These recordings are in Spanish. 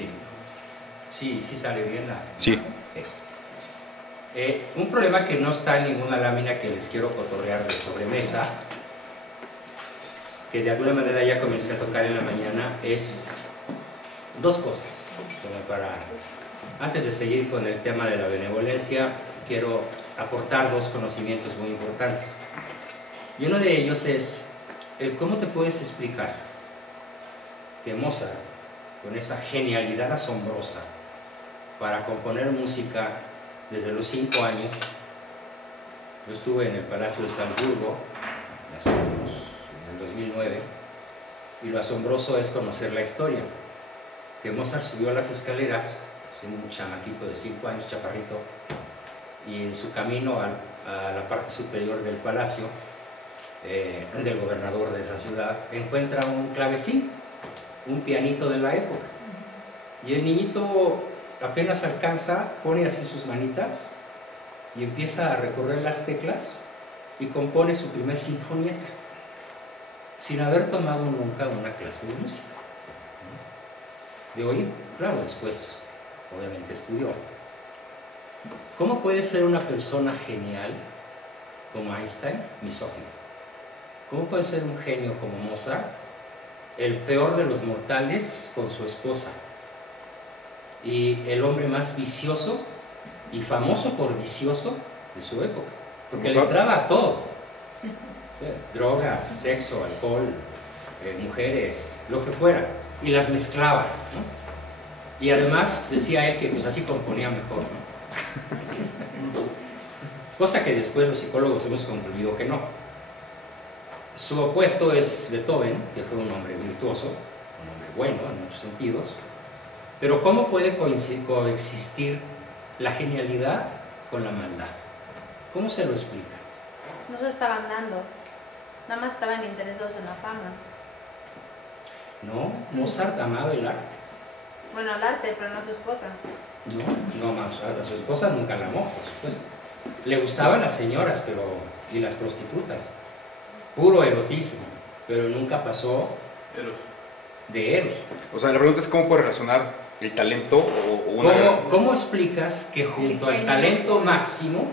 Listo. Sí, sí sale bien la... Sí. Un problema que no está en ninguna lámina que les quiero cotorrear de sobremesa, que de alguna manera ya comencé a tocar en la mañana, es dos cosas. Antes de seguir con el tema de la benevolencia, quiero aportar dos conocimientos muy importantes. Y uno de ellos es el cómo te puedes explicar que Mozart, con esa genialidad asombrosa para componer música desde los 5 años, yo estuve en el Palacio de Salzburgo en el 2009, y lo asombroso es conocer la historia, que Mozart subió las escaleras, siendo un chamaquito de 5 años, chaparrito, y en su camino a la parte superior del palacio, del gobernador de esa ciudad, encuentra un clavecín, un pianito de la época, y el niñito apenas alcanza, pone así sus manitas y empieza a recorrer las teclas y compone su primer sinfonieta sin haber tomado nunca una clase de música, de oído. Claro, después obviamente estudió. ¿Cómo puede ser una persona genial como Einstein misógino? ¿Cómo puede ser un genio como Mozart el peor de los mortales con su esposa y el hombre más vicioso y famoso por vicioso de su época? Porque le entraba a todo: drogas, sexo, alcohol, mujeres, lo que fuera, y las mezclaba, ¿no? Y además decía él que pues así componía mejor, ¿no? Cosa que después los psicólogos hemos concluido que no. Su opuesto es Beethoven, que fue un hombre virtuoso, un hombre bueno en muchos sentidos, pero ¿cómo puede coexistir la genialidad con la maldad? ¿Cómo se lo explica? No se estaban dando, nada más estaban interesados en la fama. No, Mozart amaba el arte. Bueno, el arte, pero no a su esposa. No, a su esposa nunca la amó, por supuesto. Le gustaban las señoras, y las prostitutas. Puro erotismo, pero nunca pasó de Eros. O sea, la pregunta es cómo puede relacionar el talento o una... ¿Cómo explicas que junto al talento máximo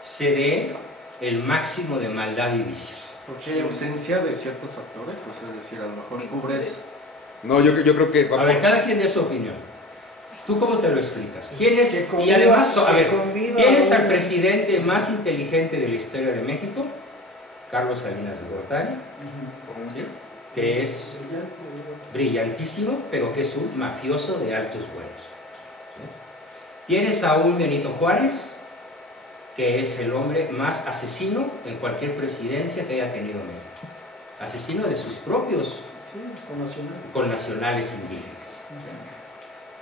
se dé el máximo de maldad y vicios? Porque hay ausencia de ciertos factores, o sea, es decir, a lo mejor cubres... No, yo creo que... A ver, cada quien dé su opinión. ¿Tú cómo te lo explicas? ¿Quién es? Y además, a ver, ¿quién es el presidente más inteligente de la historia de México? Carlos Salinas de Gortari, ¿sí? Que es brillantísimo, pero que es un mafioso de altos vuelos, ¿sí? Tienes a un Benito Juárez, que es el hombre más asesino en cualquier presidencia que haya tenido México. Asesino de sus propios connacionales indígenas.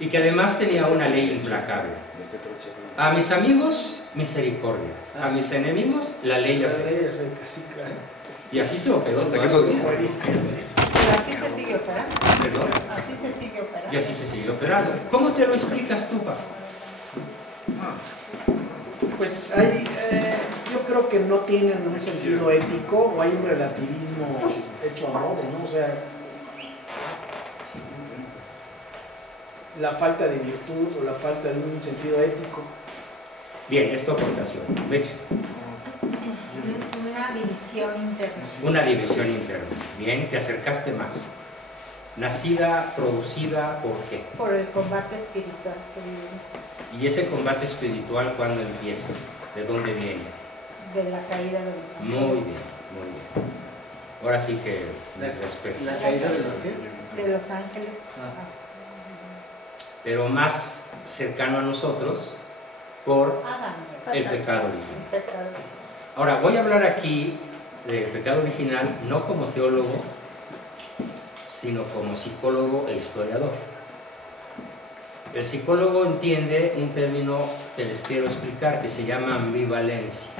Y que además tenía una ley implacable. A mis amigos, misericordia. A mis enemigos, la ley ya seca. Y así se operó toda su vida. Pero así se sigue operando. ¿Perdón? Así se sigue operando. Y así se sigue operando. ¿Cómo te lo explicas tú, Paco? Pues hay, yo creo que no tienen un sentido ético, o hay un relativismo hecho a modo, ¿no? O sea, la falta de virtud o la falta de un sentido ético. Bien, es tu aportación. Becho. Una división interna. Una división interna. Bien, te acercaste más. Nacida, producida, ¿por qué? Por el combate espiritual que vivimos. ¿Y ese combate espiritual cuándo empieza? ¿De dónde viene? De la caída de los ángeles. Muy bien, muy bien. Ahora sí que les respeto. ¿La caída de los qué? De los ángeles. Pero más cercano a nosotros por Adán. el pecado original. El pecado. Ahora, voy a hablar aquí del pecado original no como teólogo, sino como psicólogo e historiador. El psicólogo entiende un término que les quiero explicar que se llama ambivalencia.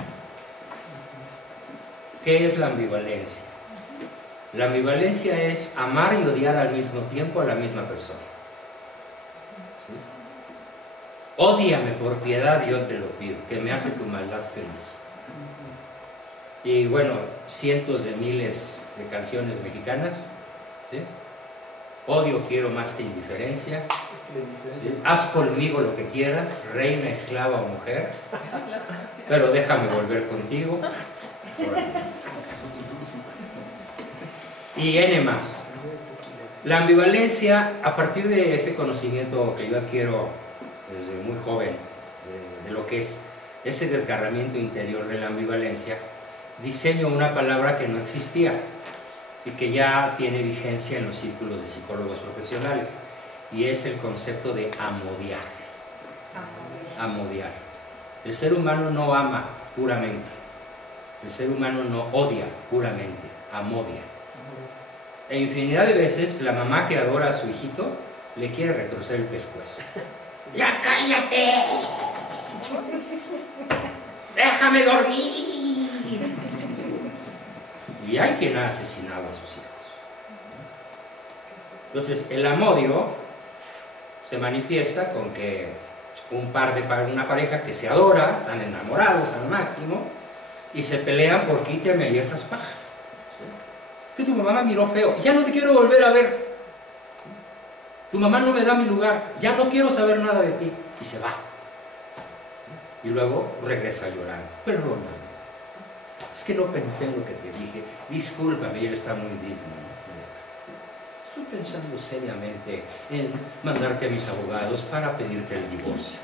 ¿Qué es la ambivalencia? La ambivalencia es amar y odiar al mismo tiempo a la misma persona. ¿Sí? Ódiame por piedad, yo te lo pido, que me hace tu maldad feliz. Y bueno, cientos de miles de canciones mexicanas, ¿sí? Odio quiero más que indiferencia. Es que la diferencia. Haz conmigo lo que quieras, reina, esclava o mujer, pero déjame volver contigo. Y N más. La ambivalencia, a partir de ese conocimiento que yo adquiero desde muy joven, de lo que es ese desgarramiento interior de la ambivalencia, diseño una palabra que no existía y que ya tiene vigencia en los círculos de psicólogos profesionales, y es el concepto de amodiar. Amodiar. El ser humano no ama puramente, el ser humano no odia puramente, amodia. E infinidad de veces la mamá que adora a su hijito le quiere retorcer el pescuezo. ¡Ya cállate! ¡Déjame dormir! Y hay quien ha asesinado a sus hijos. Entonces, el amodio se manifiesta con que una pareja que se adora, están enamorados al máximo, y se pelean por quítame ahí esas pajas. Que tu mamá me miró feo, ya no te quiero volver a ver. Tu mamá no me da mi lugar, ya no quiero saber nada de ti. Y se va. Y luego regresa llorando. Perdóname. Es que no pensé en lo que te dije. Discúlpame, y él está muy digno. Estoy pensando seriamente en mandarte a mis abogados para pedirte el divorcio.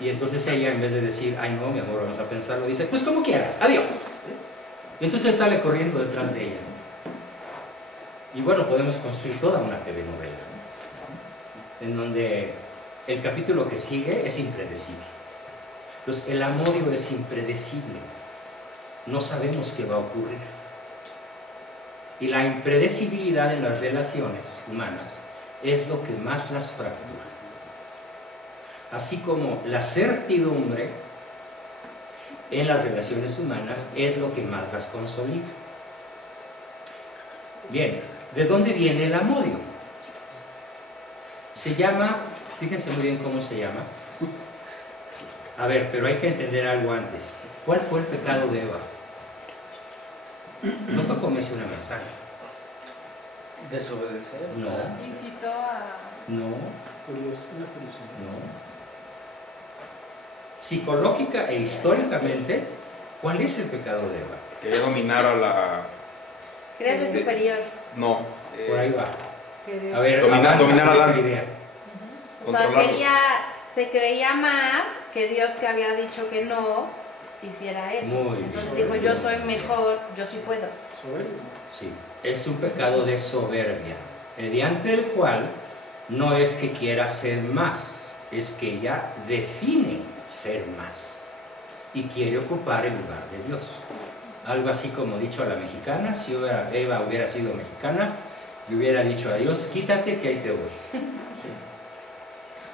Y entonces ella, en vez de decir, ay no, mi amor, vamos a pensarlo, dice, pues como quieras, adiós. Y entonces él sale corriendo detrás de ella. Y bueno, podemos construir toda una telenovela, ¿no? En donde el capítulo que sigue es impredecible. Entonces, el amodio es impredecible. No sabemos qué va a ocurrir. Y la impredecibilidad en las relaciones humanas es lo que más las fractura. Así como la certidumbre en las relaciones humanas es lo que más las consolida. Bien, ¿de dónde viene el amodio? Se llama, fíjense muy bien cómo se llama. A ver, pero hay que entender algo antes. ¿Cuál fue el pecado de Eva? No fue comerse una manzana. Desobedecer. No, Incitó a... no, Una curiosidad. no. Psicológica e históricamente, ¿cuál es el pecado de Eva? Quería dominar a la... Crees Este- superior. No. Por ahí va. Que Dios. A ver, Dominar avanza a esa Adán. idea. O sea, controlarlo. se creía más que Dios, que había dicho que no hiciera eso. Muy Entonces bien. dijo, yo soy mejor, yo sí puedo. Soberbio. Sí, es un pecado de soberbia, mediante el cual no es que quiera ser más, es que ella define ser más y quiere ocupar el lugar de Dios. Algo así como dicho a la mexicana, si Eva hubiera sido mexicana, le hubiera dicho a Dios, quítate que ahí te voy.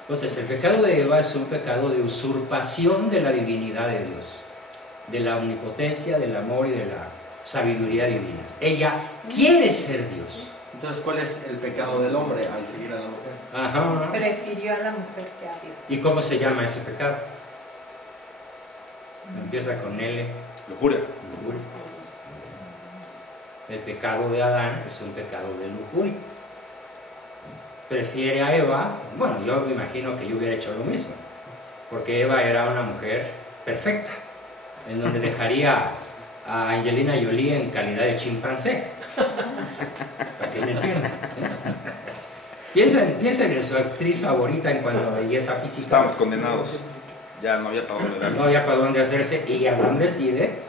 Entonces, el pecado de Eva es un pecado de usurpación de la divinidad de Dios, de la omnipotencia, del amor y de la sabiduría divinas. Ella quiere ser Dios. Entonces, ¿cuál es el pecado del hombre al seguir a la mujer? Ajá. Prefirió a la mujer que a Dios. ¿Y cómo se llama ese pecado? Empieza con L. Lujuria. Lujuria. El pecado de Adán es un pecado de lujuria. Prefiere a Eva, bueno, yo me imagino que yo hubiera hecho lo mismo, porque Eva era una mujer perfecta, en donde dejaría a Angelina Jolie en calidad de chimpancé, para que me entiendan. Piensen en su actriz favorita en cuanto a belleza física. Estábamos condenados. Ya no había para dónde darle. No había para dónde hacerse, y Adán decide,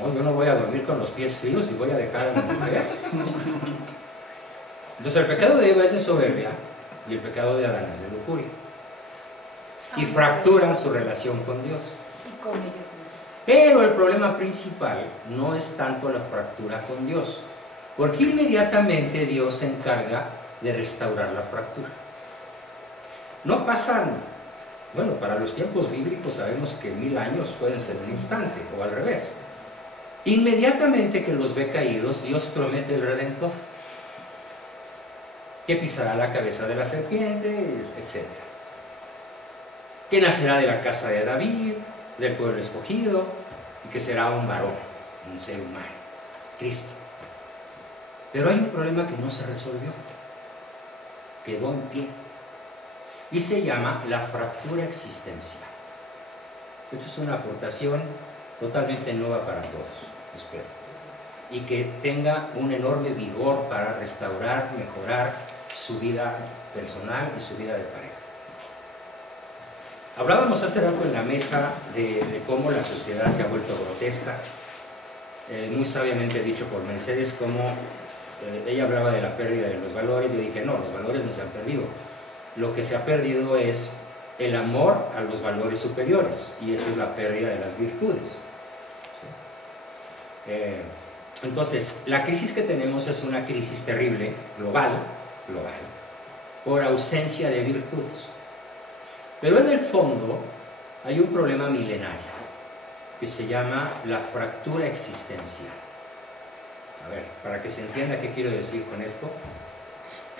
no, yo no voy a dormir con los pies fríos y voy a dejar a mi mujer. Entonces el pecado de Eva es de soberbia y el pecado de Adán es de lujuria. Y fractura su relación con Dios. Y con ellos mismos. Pero el problema principal no es tanto la fractura con Dios, porque inmediatamente Dios se encarga de restaurar la fractura. No pasan, bueno, para los tiempos bíblicos sabemos que 1000 años pueden ser un instante, o al revés. Inmediatamente que los ve caídos, Dios promete el Redentor, que pisará la cabeza de la serpiente, etc. Que nacerá de la casa de David, del pueblo escogido, y que será un varón, un ser humano, Cristo. Pero hay un problema que no se resolvió. quedó en pie. Y se llama la fractura existencial. Esto es una aportación totalmente nueva para todos, espero. Y que tenga un enorme vigor para restaurar, mejorar su vida personal y su vida de pareja. Hablábamos hace rato en la mesa de cómo la sociedad se ha vuelto grotesca. Muy sabiamente dicho por Mercedes, cómo ella hablaba de la pérdida de los valores. Yo dije, no, los valores no se han perdido. Lo que se ha perdido es el amor a los valores superiores, y eso es la pérdida de las virtudes. Entonces, la crisis que tenemos es una crisis terrible, global, por ausencia de virtudes. Pero en el fondo hay un problema milenario que se llama la fractura existencial. A ver, para que se entienda qué quiero decir con esto,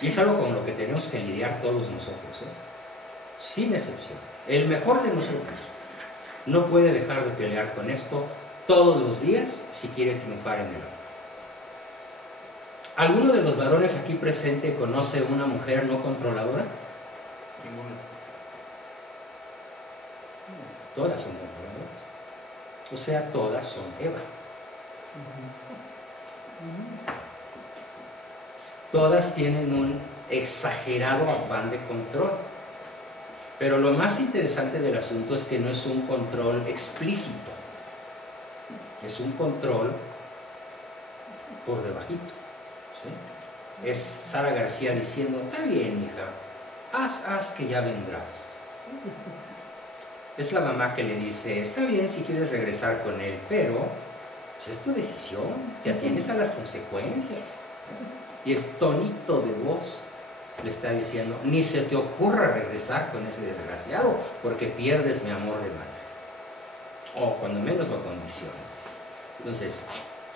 y es algo con lo que tenemos que lidiar todos nosotros, sin excepción. El mejor de nosotros no puede dejar de pelear con esto todos los días si quiere triunfar en el amor. ¿Alguno de los varones aquí presente conoce una mujer no controladora? Ninguno. Todas son controladoras. O sea, todas son Eva. Todas tienen un exagerado afán de control. Pero lo más interesante del asunto es que no es un control explícito. Es un control por debajito. ¿Sí? Es Sara García diciendo, está bien, hija, haz que ya vendrás. Es la mamá que le dice, está bien si quieres regresar con él, pero pues es tu decisión, te atienes a las consecuencias. Y el tonito de voz le está diciendo, ni se te ocurra regresar con ese desgraciado, porque pierdes mi amor de madre. O cuando menos lo condiciona. Entonces,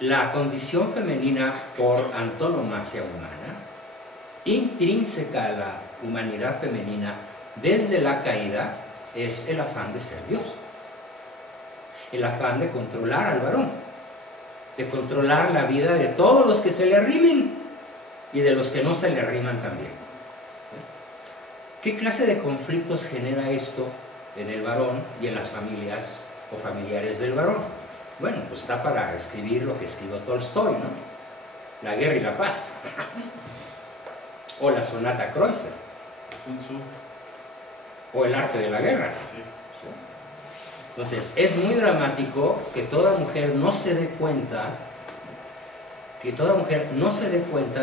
la condición femenina por antonomasia humana, intrínseca a la humanidad femenina desde la caída, es el afán de ser Dios. El afán de controlar al varón, de controlar la vida de todos los que se le arrimen y de los que no se le arriman también. ¿Qué clase de conflictos genera esto en el varón y en las familias o familiares del varón? Bueno, pues está para escribir lo que escribió Tolstoy, ¿no? La guerra y la paz. O la sonata Kreutzer. Sun Tzu. O el arte de la guerra. Sí. Entonces, es muy dramático que toda mujer no se dé cuenta,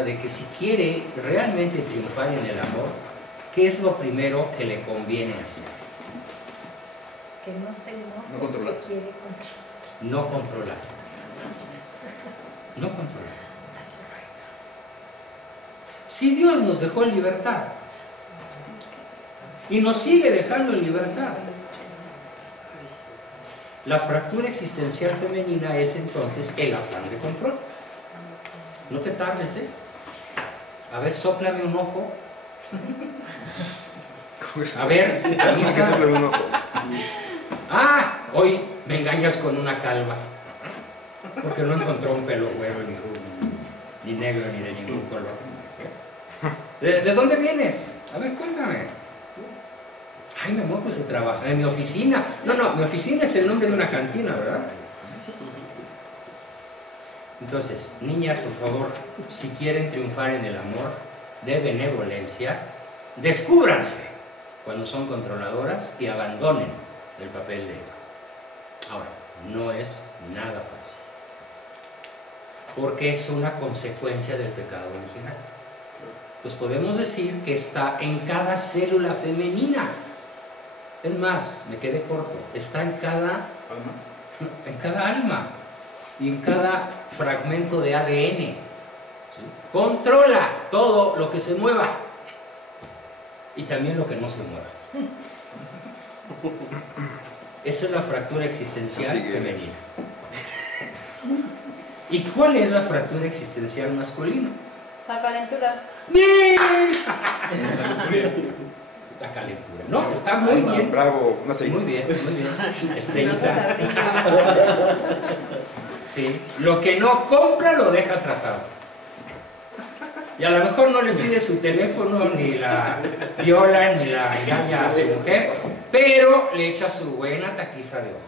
de que si quiere realmente triunfar en el amor, ¿qué es lo primero que le conviene hacer? Que no se enoje, No controlar. que quiere controlar. No controlar. No controlar. Si Dios nos dejó en libertad y nos sigue dejando en libertad, la fractura existencial femenina es entonces el afán de control. No te tardes, ¿eh? A ver, sóplame un ojo. A ver, avisa. Ah, hoy me engañas con una calva, porque no encontró un pelo güero, ni rubio, ni negro, ni de ningún color. ¿De dónde vienes? A ver, cuéntame. Ay, mi amor, pues se trabaja en mi oficina. No, mi oficina es el nombre de una cantina, ¿verdad? Entonces, niñas, por favor, si quieren triunfar en el amor de benevolencia, descúbranse cuando son controladoras y abandonen el papel de Eva. Ahora, no es nada fácil, porque es una consecuencia del pecado original. Entonces podemos decir que está en cada célula femenina. Es más, me quedé corto, está en cada alma y en cada fragmento de ADN. ¿Sí? Controla todo lo que se mueva y también lo que no se mueva. Esa es la fractura existencial femenina. ¿Y cuál es la fractura existencial masculina? La calentura. ¡Bien! La calentura. No, está muy bien. Bravo, una estrellita. Muy bien. Estrellita. Sí. Lo que no compra lo deja tratado. Y a lo mejor no le pide su teléfono, ni la viola, ni la engaña a su mujer, pero le echa su buena taquiza de ojo.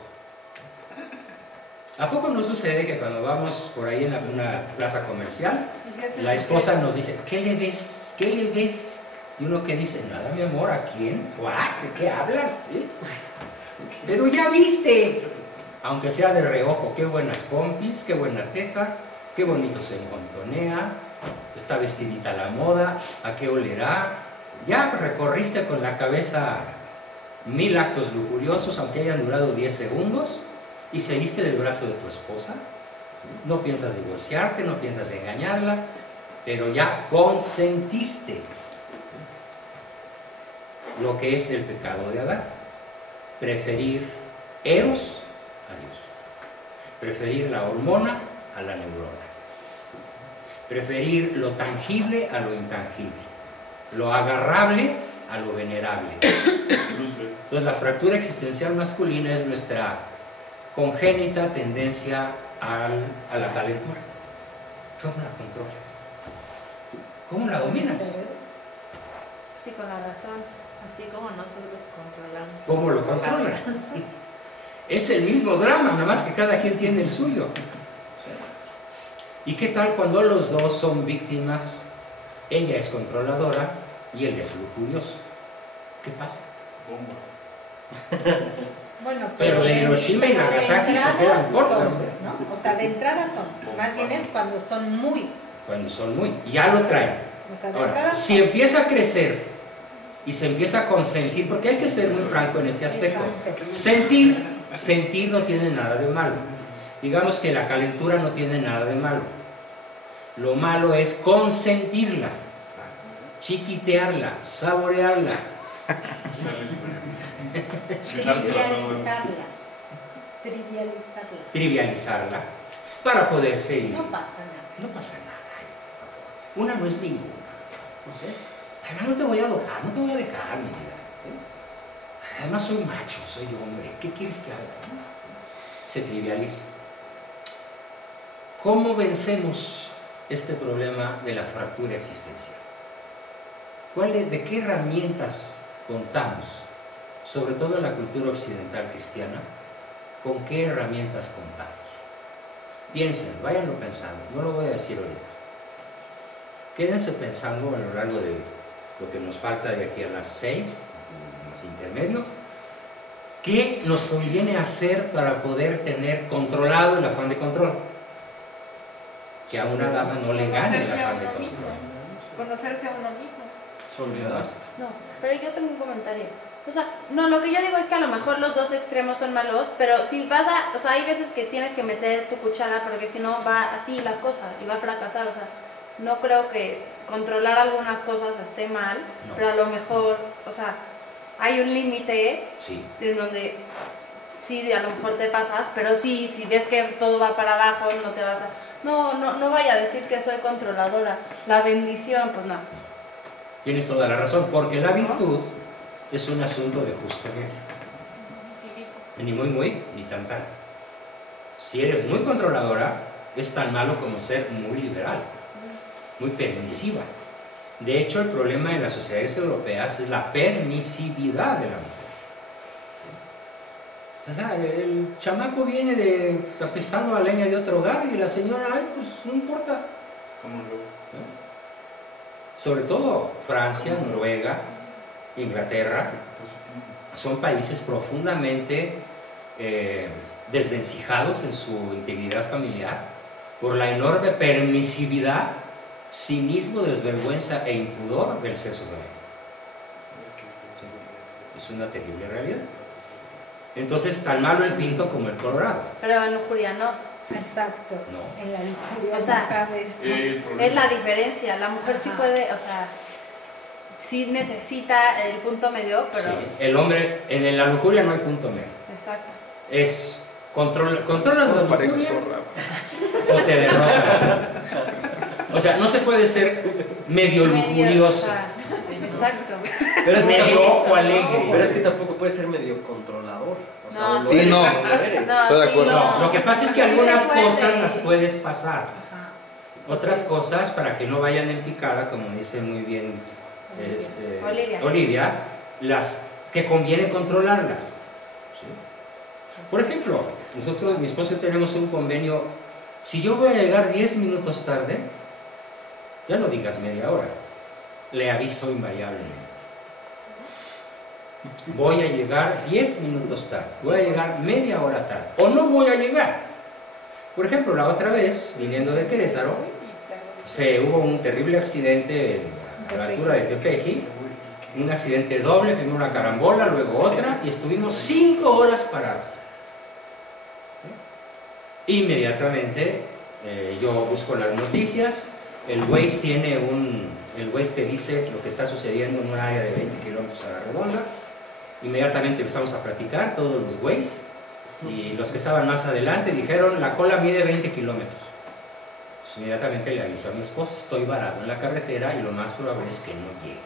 ¿A poco no sucede que cuando vamos por ahí en una plaza comercial, la esposa nos dice, ¿qué le ves? ¿Qué le ves? Y uno que dice, nada, mi amor, ¿a quién? ¿Qué hablas? Pero ya viste, aunque sea de reojo, qué buenas pompis, qué buena teta, qué bonito se encontonea, está vestidita a la moda, ¿a qué olerá? Ya recorriste con la cabeza 1000 actos lujuriosos, aunque hayan durado 10 segundos, y seguiste del brazo de tu esposa. No piensas divorciarte, no piensas engañarla, pero ya consentiste lo que es el pecado de Adán. Preferir Eros a Dios. Preferir la hormona a la neurona. Preferir lo tangible a lo intangible. Lo agarrable a lo venerable. Entonces la fractura existencial masculina es nuestra congénita tendencia a la calentura. ¿Cómo la controlas? ¿Cómo la dominas? Sí, con la razón. Así como nosotros controlamos. ¿Cómo lo controlas? Es el mismo drama, nada más que cada quien tiene el suyo. ¿Y qué tal cuando los dos son víctimas? Ella es controladora y él es lujurioso. ¿Qué pasa? Bueno, Pero de Hiroshima y Nagasaki no quedan cortas. ¿no? O sea, de entrada son. Más bien es cuando son muy. Cuando son muy, ya lo traen. O sea, de Ahora, entrada si empieza a crecer y se empieza a consentir, porque hay que ser muy franco en ese aspecto. Exacto. Sentir no tiene nada de malo. Digamos que la calentura no tiene nada de malo. Lo malo es consentirla, chiquitearla, saborearla. Trivializarla para poder seguir. No pasa nada. No pasa nada. Una no es ninguna. Además no te voy a dejar, no te voy a dejar, mi vida. Además soy macho, soy hombre. ¿Qué quieres que haga? Se trivializa. ¿Cómo vencemos este problema de la fractura existencial? ¿De qué herramientas contamos? Sobre todo en la cultura occidental cristiana, ¿con qué herramientas contamos? Piensen, váyanlo pensando, no lo voy a decir ahorita. Quédense pensando a lo largo de lo que nos falta de aquí a las 6, más intermedio, ¿qué nos conviene hacer para poder tener controlado el afán de control? Que a una dama no le gane el afán de control. Conocerse a uno mismo. Sobriedad. No, pero yo tengo un comentario. O sea, no, lo que yo digo es que a lo mejor los dos extremos son malos, pero si vas a, o sea, hay veces que tienes que meter tu cuchara porque si no va así la cosa y va a fracasar, o sea, no creo que controlar algunas cosas esté mal, No. pero a lo mejor, o sea, hay un límite Sí. en donde sí, a lo mejor te pasas, pero sí, si ves que todo va para abajo, no te vas a... No vaya a decir que soy controladora. La bendición, pues no. Tienes toda la razón, porque la virtud es un asunto de justo medio. Ni muy, ni tan. Si eres muy controladora, es tan malo como ser muy liberal, muy permisiva. De hecho, el problema en las sociedades europeas es la permisividad de la mujer. O sea, el chamaco viene apestando a leña de otro hogar y la señora, ay, pues no importa. Sobre todo Francia, Noruega, Inglaterra, son países profundamente desvencijados en su integridad familiar por la enorme permisividad, cinismo, desvergüenza e impudor del sexo femenino. Es una terrible realidad. Entonces, tan malo el pinto como el colorado. Pero en lujuria no. Exacto. No. En la lujuria O sea, no cabe eso. Es la diferencia. La mujer sí puede, o sea, sí necesita el punto medio, pero... Sí, el hombre, en la lujuria no hay punto medio. Exacto. Es controlas la Todos parejos, lujuria todo raro. o te derrotan. O sea, no se puede ser medio Medio, lujurioso, o sea, exacto. Pero es que medio tampoco- ojo alegre. Pero es que tampoco puede ser medio controlador. O sea, No, o lo sí, eres no. o lo eres. No, Estoy de sí, acuerdo. No, lo que pasa es que Sí se algunas puede. cosas las puedes pasar. Ajá. Otras cosas, para que no vayan en picada, como dice muy bien Olivia, las que conviene controlarlas. ¿Sí? Por ejemplo, nosotros, mi esposo y yo tenemos un convenio. Si yo voy a llegar 10 minutos tarde, ya no digas media hora, le aviso invariablemente. Voy a llegar 10 minutos tarde, voy a llegar media hora tarde, o no voy a llegar. Por ejemplo, la otra vez, viniendo de Querétaro, hubo un terrible accidente a la altura de Teopeji, un accidente doble, primero una carambola, luego otra, y estuvimos 5 horas parados. Inmediatamente yo busco las noticias, el Waze te dice lo que está sucediendo en un área de 20 kilómetros a la redonda. Inmediatamente empezamos a platicar todos los Waze, y los que estaban más adelante dijeron: la cola mide 20 kilómetros. Pues inmediatamente le aviso a mi esposa: estoy varado en la carretera y lo más probable es que no llegue.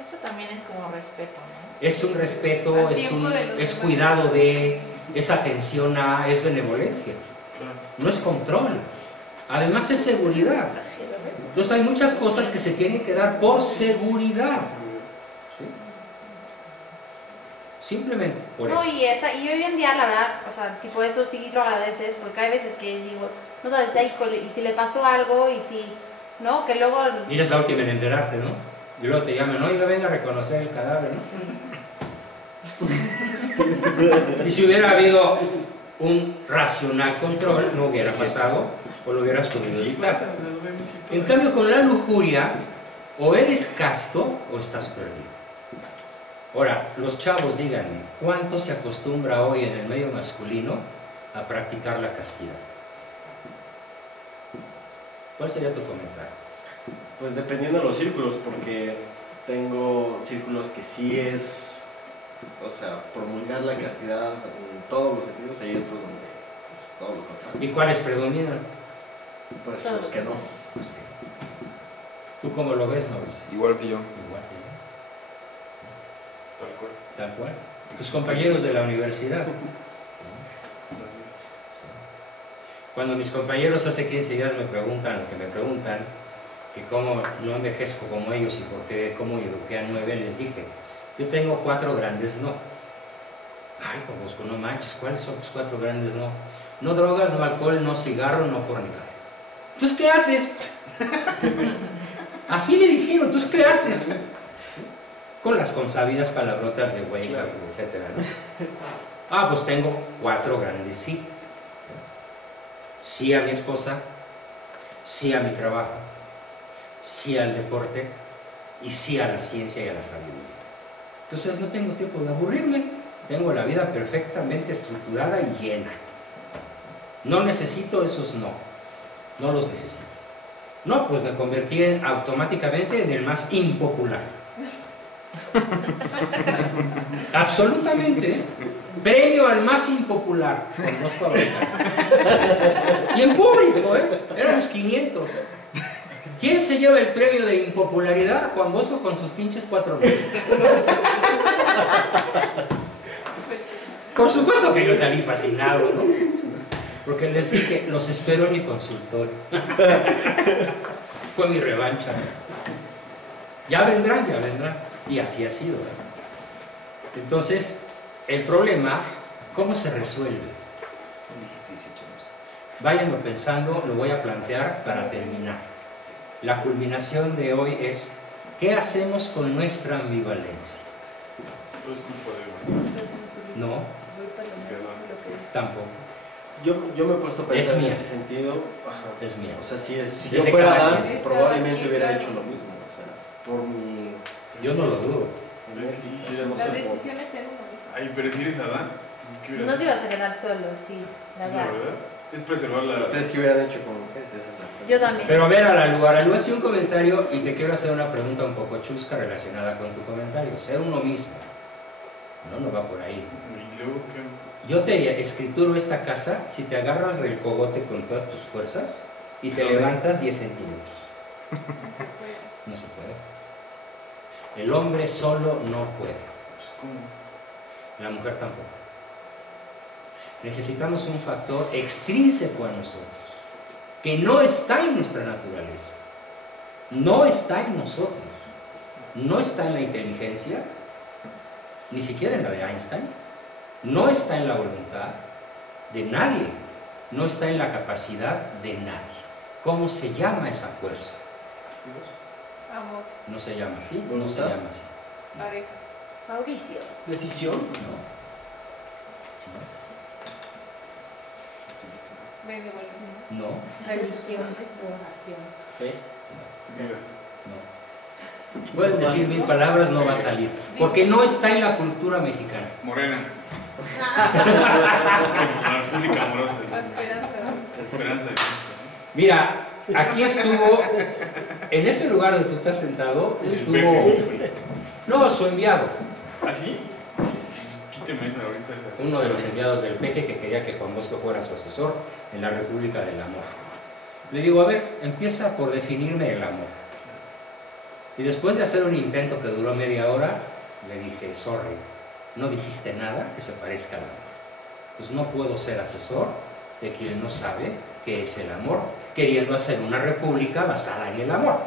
Eso también es como respeto, ¿no? Es un respeto, es cuidado es atención es benevolencia. No es control. Además es seguridad. Entonces hay muchas cosas que se tienen que dar por seguridad. ¿Sí? Simplemente por no, eso. y hoy en día, la verdad, o sea, tipo eso sí lo agradeces, porque hay veces que digo, no sabes, híjole, y si le pasó algo, y si, ¿no? Que luego... Y eres la última en enterarte, ¿no? Y luego te llaman: oiga, venga a reconocer el cadáver, ¿no? Sí. Y si hubiera habido un racional control, no hubiera pasado, o lo hubieras podido evitar. En cambio, con la lujuria, o eres casto o estás perdido. Ahora, los chavos, díganme, ¿cuánto se acostumbra hoy en el medio masculino a practicar la castidad? ¿Cuál sería tu comentario? Pues dependiendo de los círculos, porque tengo círculos que sí es, o sea, promulgar la castidad en todos los sentidos, y hay otros donde pues, todo lo contrario. ¿Y cuáles predominan? Pues los que no. ¿Tú cómo lo ves, Mauricio? Igual que yo. Igual que yo. Tal cual. Tal cual. Tus compañeros de la universidad. Cuando mis compañeros hace 15 días me preguntan, que cómo no envejezco como ellos y por qué, cómo eduqué a 9, les dije: yo tengo 4 grandes no. Ay, Juan Bosco, no manches, ¿cuáles son tus 4 grandes no? No drogas, no alcohol, no cigarro, no fornicar. ¿Entonces qué haces? Así me dijeron: ¿entonces qué haces? Con las consabidas palabrotas de wake up, etc. ¿no? Pues tengo 4 grandes sí. Sí a mi esposa, sí a mi trabajo, sí al deporte y sí a la ciencia y a la sabiduría. Entonces no tengo tiempo de aburrirme, tengo la vida perfectamente estructurada y llena. No necesito esos no los necesito. No, pues me convertí automáticamente en el más impopular. Absolutamente, ¿eh? Premio al más impopular. Conozco ahorita. Y en público, éramos 500. ¿Quién se lleva el premio de impopularidad? Juan Bosco con sus pinches 4,000. Por supuesto que yo salí fascinado, ¿no? Porque les dije: los espero en mi consultorio. Fue mi revancha. Ya vendrán. Y así ha sido, ¿verdad? Entonces, el problema, ¿cómo se resuelve? Váyanlo pensando, lo voy a plantear para terminar. La culminación de hoy es: ¿qué hacemos con nuestra ambivalencia? No, tampoco. Yo me he puesto a pensar en mía. ese sentido. Ajá. Es mía. O sea, si Es yo de fuera cada Adán, quien. probablemente hubiera hecho lo mismo. O sea, por mi... Yo no lo dudo. No sé, Las por- decisiones tienen lo mismo. Ay, pero si eres Adán, ¿qué No hubieras te ibas a quedar solo, sí, la hecho? verdad. ¿Verdad? Es preservar la... ¿Ustedes qué hubieran hecho con mujeres? Esa es la pregunta. Yo también. Pero a ver, Aralu hace un comentario y te quiero hacer una pregunta un poco chusca relacionada con tu comentario. Ser uno mismo. No va por ahí. Y luego, ¿qué? Yo te escrituro esta casa si te agarras del cogote con todas tus fuerzas y te levantas 10 centímetros. No se puede. El hombre solo no puede. ¿Cómo? La mujer tampoco. Necesitamos un factor extrínseco a nosotros. que no está en nuestra naturaleza, no está en nosotros, no está en la inteligencia, ni siquiera en la de Einstein, no está en la voluntad de nadie, no está en la capacidad de nadie. ¿Cómo se llama esa fuerza? Amor, No se llama así, no se ¿Voluntad? llama así. pareja. Mauricio. Decisión. No. Benevolencia. No, Religión, oración. Fe. Vida. no. Puedes decir 1000 palabras, no va a salir. Porque no está en la cultura mexicana. Morena. Es como la República Amorosa. La esperanza. La esperanza de Cristo. Mira, aquí estuvo, en ese lugar donde tú estás sentado, Es el estuvo, Peje. no, su enviado, ¿Ah, sí? Quíteme esa ahorita. Esa. uno de los enviados del Peje que quería que Juan Bosco fuera su asesor en la República del Amor. Le digo, a ver, empieza por definirme el amor. Y después de hacer un intento que duró media hora, le dije, sorry, no dijiste nada que se parezca al amor. Pues no puedo ser asesor de quien no sabe qué es el amor, queriendo hacer una república basada en el amor.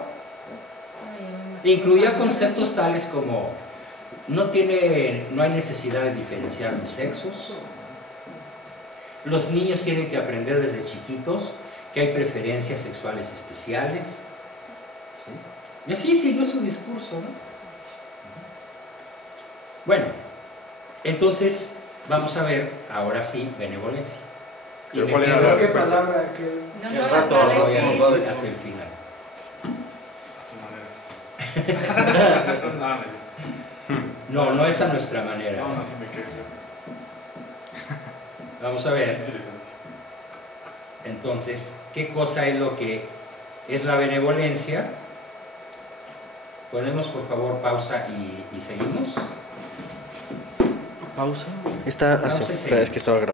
Incluía conceptos tales como no hay necesidad de diferenciar los sexos, los niños tienen que aprender desde chiquitos que hay preferencias sexuales especiales, ¿sí? Y así siguió su discurso, ¿no? Bueno, entonces vamos a ver ahora sí benevolencia. Y ¿Pero me cuál era quedo la ¿Qué respuesta? palabra? No, Que no al la rato sabes lo voy a decir. decir. hasta el final. A su manera. No, no es a nuestra manera. No, no, sí me quedo. Vamos a ver. Interesante. Entonces, ¿qué cosa es lo que es la benevolencia? Ponemos por favor pausa y seguimos. Pausa. Está Pausa y espera, es seguimos. que estaba grabando.